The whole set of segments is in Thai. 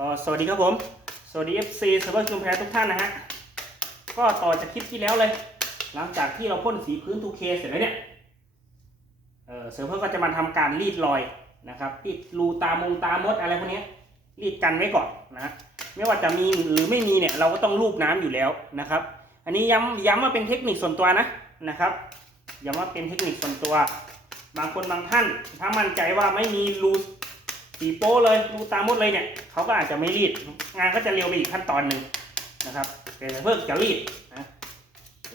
ก็สวัสดีครับผม สวัสดี FC เซิร์ฟเวอร์ชุมแพรทุกท่านนะฮะ ก็ต่อจากคลิปที่แล้วเลย หลังจากที่เราพ่นสีพื้น 2K เสร็จแล้วเนี่ย เออเซิร์ฟเวอร์ก็จะมาทำการรีดรอยนะครับรีดรูตามงตามดอะไรพวกนี้รีดกันไว้ก่อนนะไม่ว่าจะมีหรือไม่มีเนี่ยเราก็ต้องรูปน้ำอยู่แล้วนะครับ อันนี้ย้ำย้ำว่าเป็นเทคนิคส่วนตัวนะนะครับย้ำว่าเป็นเทคนิคส่วนตัว บางคนบางท่านถ้ามั่นใจว่าไม่มีรู สีโป้เลยรูตามมดเลยเนี่ยเขาก็อาจจะไม่รีด งานก็จะเร็วไปอีกขั้นตอนหนึ่งนะครับแต่เพิ่มจะรีดนะ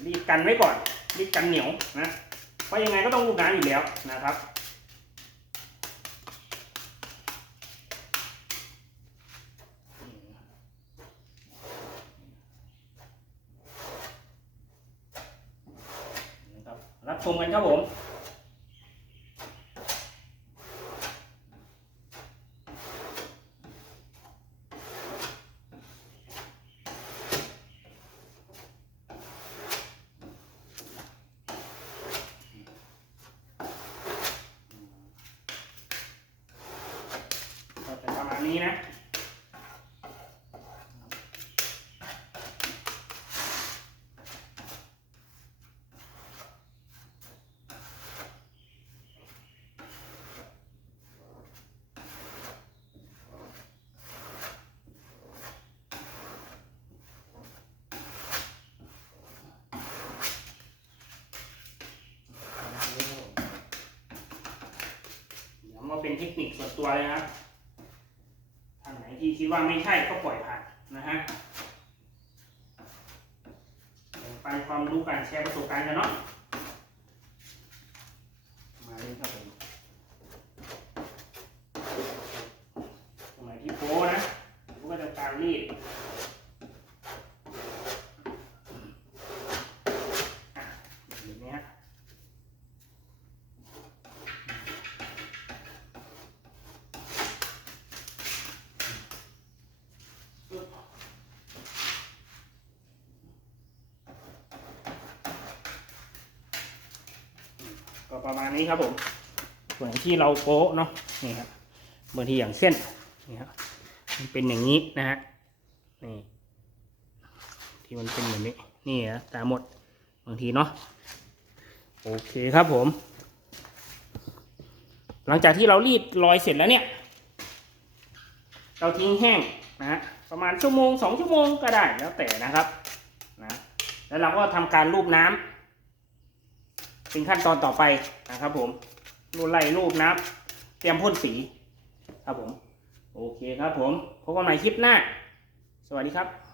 รีดกันไว้ก่อนรีดกันเหนียวนะเพราะยังไงก็ต้องรูน้ำอยู่แล้วนะครับรับชมกันครับผม ก็จะประมาณ นี้นะย้ำว่าเป็นเทคนิคส่วนตัวเลยนะครับ ที่คิดว่าไม่ใช่ก็ปล่อยผ่านนะฮะแบ่งปันความรู้กันแชร์ประสบการณ์กันเนาะมาเลยครับผมตรงไหนที่โป้นะการรีดอะแบบนี้ฮะ ก็ประมาณนี้ครับผม ส่วนที่เราโป๊ะเนาะนี่ครับบางทีอย่างเส้นนี่ครับมันเป็นอย่างนี้นะฮะนี่ที่มันเป็นแบบนี้นี่นะตาหมดบางทีเนาะโอเคครับผม หลังจากที่เรารีดรอยเสร็จแล้วเนี่ย เราทิ้งแห้งนะฮะประมาณชั่วโมงสองชั่วโมงก็ได้แล้วแต่นะครับนะแล้วเราก็ทำการรูปน้ำ เป็นขั้นตอนต่อไปนะครับผมรูดไล่รูปน้ำเตรียมพ่นสีครับผม โอเคครับผมพบกันใหม่คลิปหน้า สวัสดีครับ